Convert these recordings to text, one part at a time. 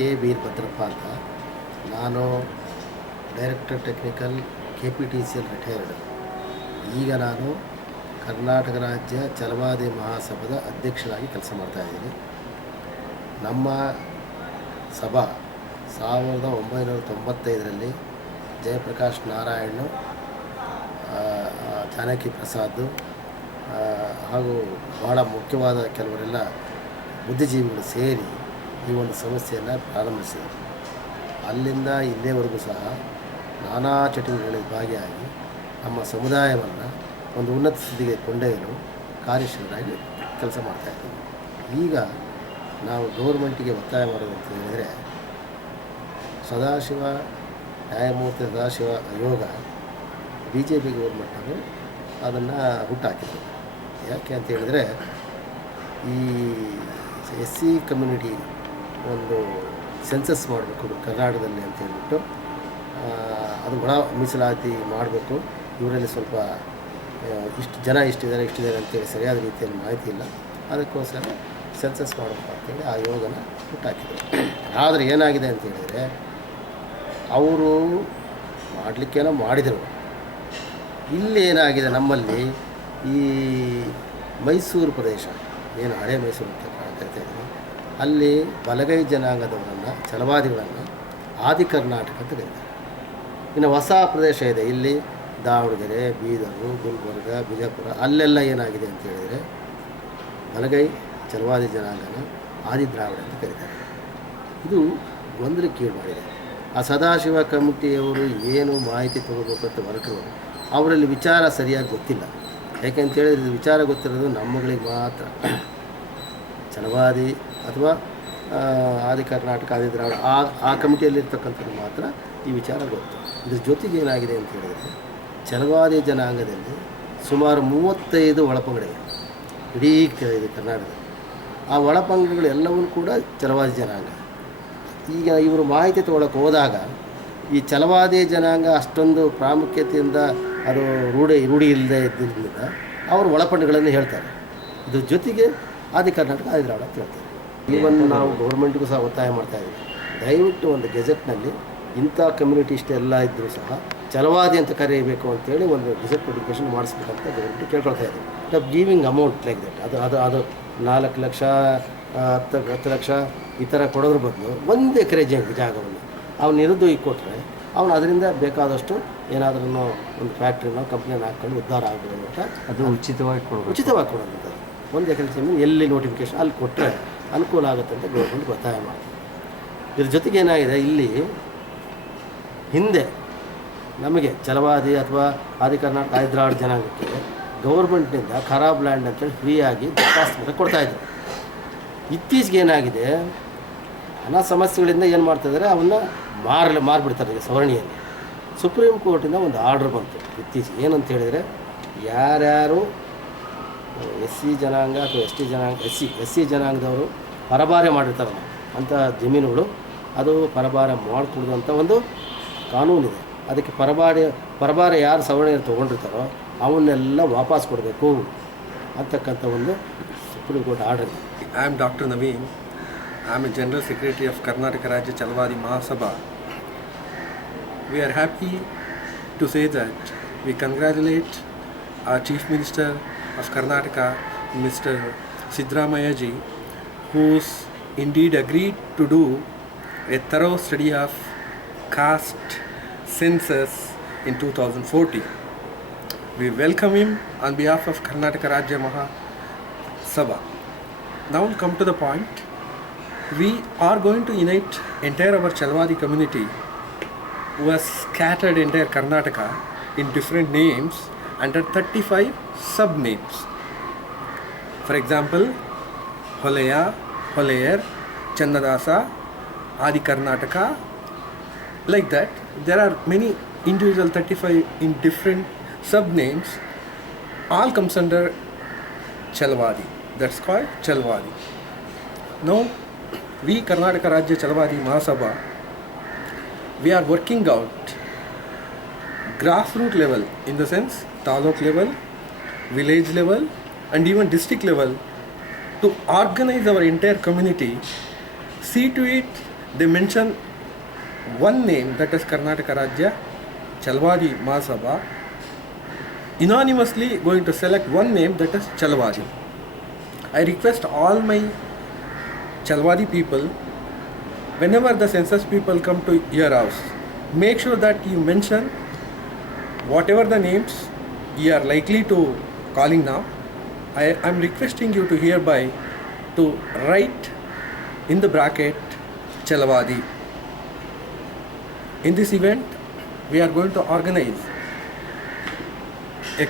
K Veerabhadrappa ಅಂತ. ನಾನು director technical KPTCL retired. ಈಗ ನಾನು ಕರ್ನಾಟಕ ರಾಜ್ಯ ಛಲವಾದಿ ಮಹಾಸಭಾದ ಅಧ್ಯಕ್ಷರಾಗಿ ಕೆಲಸ ಮಾಡ್ತಾಯಿದ್ದೀನಿ. ನಮ್ಮ ಸಭಾ 1995ರಲ್ಲಿ ಜಯಪ್ರಕಾಶ್ ನಾರಾಯಣ್, ಜಾನಕಿ ಪ್ರಸಾದ್ ಹಾಗೂ ಭಾಳ ಮುಖ್ಯವಾದ ಕೆಲವರೆಲ್ಲ ಬುದ್ಧಿಜೀವಿಗಳು ಸೇರಿ ಈ ಒಂದು ಸಮಸ್ಯೆಯನ್ನು ಪ್ರಾರಂಭಿಸಿದರು. ಅಲ್ಲಿಂದ ಇಲ್ಲಿಯವರೆಗೂ ಸಹ ನಾನಾ ಚಟುವಟಿಕೆಗಳಲ್ಲಿ ಭಾಗಿಯಾಗಿ ನಮ್ಮ ಸಮುದಾಯವನ್ನು ಒಂದು ಉನ್ನತ ಸ್ಥಿತಿಗೆ ಕೊಂಡೊಯ್ಯಲು ಕಾರ್ಯಶೀಲರಾಗಿ ಕೆಲಸ ಮಾಡ್ತಾಯಿದ್ದೀವಿ. ಈಗ ನಾವು ಗೌರ್ಮೆಂಟಿಗೆ ಒತ್ತಾಯ ಮಾಡೋದು ಅಂತ ಹೇಳಿದರೆ, ನ್ಯಾಯಮೂರ್ತಿ ಸದಾಶಿವ ಆಯೋಗ BJP ಗೌರ್ಮೆಂಟವರು ಅದನ್ನು ಹುಟ್ಟಾಕಿದರು. ಯಾಕೆ ಅಂತ ಹೇಳಿದರೆ, ಈ SC ಕಮ್ಯುನಿಟಿ ಒಂದು ಸೆನ್ಸಸ್ ಮಾಡಬೇಕು ಕರ್ನಾಟಕದಲ್ಲಿ ಅಂತ ಹೇಳ್ಬಿಟ್ಟು, ಅದು ಒಳ ಮೀಸಲಾತಿ ಮಾಡಬೇಕು. ಇವರಲ್ಲಿ ಸ್ವಲ್ಪ ಇಷ್ಟಿದ್ದಾರೆ ಅಂತೇಳಿ ಸರಿಯಾದ ರೀತಿಯಲ್ಲಿ ಮಾಹಿತಿ ಇಲ್ಲ. ಅದಕ್ಕೋಸ್ಕರ ಸೆನ್ಸಸ್ ಮಾಡಬೇಕು ಅಂತೇಳಿ ಆ ಯೋಗನ ಹುಟ್ಟಾಕಿದರು. ಆದರೆ ಏನಾಗಿದೆ ಅಂತ ಹೇಳಿದರೆ, ಅವರು ಮಾಡಲಿಕ್ಕೇನೋ ಮಾಡಿದರು. ಇಲ್ಲಿ ಏನಾಗಿದೆ, ನಮ್ಮಲ್ಲಿ ಈ ಮೈಸೂರು ಪ್ರದೇಶ ಏನು ಹಳೆ ಮೈಸೂರು ಅಂತ ಕರಿತಾಯಿದ್ದೀವಿ, ಅಲ್ಲಿ ಬಲಗೈ ಜನಾಂಗದವರನ್ನು, ಛಲವಾದಿಗಳನ್ನು ಆದಿ ಕರ್ನಾಟಕ ಅಂತ ಕರೀತಾರೆ. ಇನ್ನು ಹೊಸ ಪ್ರದೇಶ ಇದೆ, ಇಲ್ಲಿ ದಾವಣಗೆರೆ, ಬೀದರು, ಗುಲ್ಬರ್ಗ, ಬಿಜಾಪುರ, ಅಲ್ಲೆಲ್ಲ ಏನಾಗಿದೆ ಅಂತ ಹೇಳಿದರೆ ಬಲಗೈ ಛಲವಾದಿ ಜನಾಂಗನ ಆದಿ ದ್ರಾವಿಡ ಅಂತ ಕರೀತಾರೆ. ಇದು ಗೊಂದಲಕ್ಕೀಡು ಮಾಡಿದೆ. ಆ ಸದಾಶಿವ ಕಮಿಟಿಯವರು ಏನು ಮಾಹಿತಿ ತೊಗೋಬೇಕು ಅಂತ ಹೊರಟರು, ಅವರಲ್ಲಿ ವಿಚಾರ ಸರಿಯಾಗಿ ಗೊತ್ತಿಲ್ಲ. ಯಾಕೆಂತೇಳಿ ಇದು ವಿಚಾರ ಗೊತ್ತಿರೋದು ನಮ್ಮಗಳಿಗೆ ಮಾತ್ರ. ಛಲವಾದಿ ಅಥವಾ ಆದಿ ಕರ್ನಾಟಕ, ಆದಿ ದ್ರಾವಿಡ ಆ ಕಮಿಟಿಯಲ್ಲಿರ್ತಕ್ಕಂಥದ್ದು ಮಾತ್ರ ಈ ವಿಚಾರ ಗೊತ್ತು. ಇದ್ರ ಜೊತೆಗೆ ಏನಾಗಿದೆ ಅಂತ ಹೇಳಿದರೆ, ಛಲವಾದಿ ಜನಾಂಗದಲ್ಲಿ ಸುಮಾರು 35 ಒಳಪಂಗಡಿವೆ ಇಡೀ ಕರ್ನಾಟಕದಲ್ಲಿ. ಆ ಒಳಪಂಗಡಗಳೆಲ್ಲವೂ ಕೂಡ ಛಲವಾದಿ ಜನಾಂಗ. ಈಗ ಇವರು ಮಾಹಿತಿ ತೊಗೊಳಕ್ಕೆ ಹೋದಾಗ ಈ ಛಲವಾದಿ ಜನಾಂಗ ಅಷ್ಟೊಂದು ಪ್ರಾಮುಖ್ಯತೆಯಿಂದ ಅದು ರೂಢಿ ಇಲ್ಲದೆ ಇದ್ದರಿಂದ ಅವರು ಒಳಪಂಗಡಗಳನ್ನು ಹೇಳ್ತಾರೆ. ಇದ್ರ ಜೊತೆಗೆ ಆದಿ ಕರ್ನಾಟಕ, ಆದಿ ದ್ರಾವಿಡ ಅಂತ ಹೇಳ್ತಾರೆ. ಈವನ್ ನಾವು ಗೌರ್ಮೆಂಟ್ಗೂ ಸಹ ಒತ್ತಾಯ ಮಾಡ್ತಾಯಿದ್ದೀವಿ, ದಯವಿಟ್ಟು ಒಂದು ಗೆಜೆಟ್ನಲ್ಲಿ ಇಂಥ ಕಮ್ಯುನಿಟಿ ಇಷ್ಟೆಲ್ಲ ಇದ್ದರೂ ಸಹ ಛಲವಾದಿ ಅಂತ ಕರೀಬೇಕು ಅಂತೇಳಿ ಒಂದು ಗೆಜೆಟ್ ನೋಟಿಫಿಕೇಷನ್ ಮಾಡಿಸ್ಬೇಕಂತ ಗೌರ್ಮೆಂಟ್ ಕೇಳ್ಕೊಳ್ತಾ ಇದ್ದೀವಿ. ಗಿವಿಂಗ್ ಅಮೌಂಟ್ ಲೈಕ್ ದಟ್, ಅದು 4 ಲಕ್ಷ 10 ಲಕ್ಷ ಈ ಥರ ಕೊಡೋದ್ರ ಬದಲು 1 ಎಕರೆ ಜಾಗವನ್ನು ಅವ್ನು ನಿರುದ್ಯೋಗಿ ಕೊಟ್ಟರೆ ಅವನು ಅದರಿಂದ ಬೇಕಾದಷ್ಟು ಏನಾದ್ರೂ ಒಂದು ಫ್ಯಾಕ್ಟ್ರಿನೋ ಕಂಪ್ನಿಯನ್ನು ಹಾಕ್ಕೊಂಡು ಉದ್ಧಾರ ಆಗ್ಬೋದು ಅಂತ. ಅದು ಉಚಿತವಾಗಿ ಕೊಡೋದು 1 ಎಕರೆ ಜಮೀನು ಎಲ್ಲಿ ನೋಟಿಫಿಕೇಶನ್ ಅಲ್ಲಿ ಕೊಟ್ಟರೆ ಅನುಕೂಲ ಆಗುತ್ತೆ ಅಂತ ಗೌರ್ಮೆಂಟ್ ಒತ್ತಾಯ ಮಾಡ್ತಾರೆ. ಇದ್ರ ಜೊತೆಗೆ ಏನಾಗಿದೆ, ಇಲ್ಲಿ ಹಿಂದೆ ನಮಗೆ ಛಲವಾದಿ ಅಥವಾ ಆದಿ ಕರ್ನಾಟಕ, ಆದಿ ದ್ರಾವಿಡ ಜನಾಂಗಕ್ಕೆ ಗೌರ್ಮೆಂಟ್ನಿಂದ ಖರಾಬ್ ಲ್ಯಾಂಡ್ ಅಂತೇಳಿ ಫ್ರೀಯಾಗಿ ದರಖಾಸ್ತು ಕೊಡ್ತಾಯಿದ್ರು. ಇತ್ತೀಚೆಗೆ ಏನಾಗಿದೆ, ಹಣ ಸಮಸ್ಯೆಗಳಿಂದ ಏನು ಮಾಡ್ತಾಯಿದ್ದಾರೆ, ಅವನ್ನ ಮಾರಿಬಿಡ್ತಾರೆ. ಈಗ ಸವರ್ಣಿಯಲ್ಲಿ ಸುಪ್ರೀಂ ಕೋರ್ಟಿಂದ ಒಂದು ಆರ್ಡ್ರ್ ಬಂತು ಇತ್ತೀಚೆಗೆ. ಏನಂತ ಹೇಳಿದರೆ, ಯಾರ್ಯಾರು SC ಜನಾಂಗ ಅಥವಾ ST ಜನಾಂಗ, SC ಜನಾಂಗದವರು ಪರಭಾರೆ ಮಾಡಿರ್ತಾರಲ್ಲ ಅಂಥ ಜಮೀನುಗಳು, ಅದು ಪರಭಾರೆ ಮಾಡಿಕೊಡೋದು ಅಂತ ಒಂದು ಕಾನೂನಿದೆ. ಅದಕ್ಕೆ ಪರಭಾರೆ ಯಾರು ಸವರ್ಣಿಯಲ್ಲಿ ತೊಗೊಂಡಿರ್ತಾರೋ ಅವನ್ನೆಲ್ಲ ವಾಪಸ್ ಕೊಡಬೇಕು ಅಂತಕ್ಕಂಥ ಒಂದು ಸುಪ್ರೀಂ ಕೋರ್ಟ್ ಆರ್ಡರ್ ಇದೆ. I am Dr. Naveen. I am a General Secretary of Karnataka Rajya Chalwadi Mahasabha. We are happy to say that we congratulate our Chief Minister of Karnataka, Mr. Siddaramaiah ji, who's indeed agreed to do a thorough study of caste census in 2040. We welcome him on behalf of Karnataka Rajya Mahasabha. Now we'll come to the point. We are going to unite entire our Chalwadi community who has scattered entire Karnataka in different names under 35 sub-names. For example, Holeya, Holeyer, Chandadasa, Adi Karnataka, like that. There are many individual 35 in different sub-names, all comes under Chalwadi. That's called Chalwadi. Now, we Karnataka Rajya Chalwadi Mahasabha, we are working out grassroots level, in the sense taluk level, village level and even district level, to organize our entire community, see to it they mention one name, that is Karnataka Rajya Chalwadi Mahasabha, unanimously going to select one name, that is Chalwadi. I request all my Chalwadi people, whenever the census people come to your house, make sure that you mention whatever the names you are likely to calling now. I am requesting you to hereby to write in the bracket Chalwadi. In this event, we are going to organize a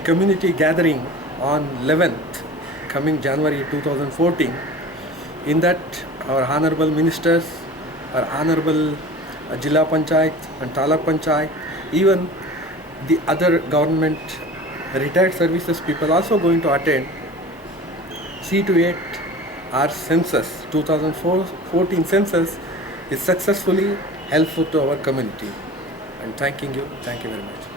community gathering on 11th, coming January 2014. In that, our honorable ministers, our honorable Jilla Panchayat and Taluk Panchayat, even the other government retired services people also going to attend. See to it our census, 2014 census is successfully helpful to our community. And thank you very much.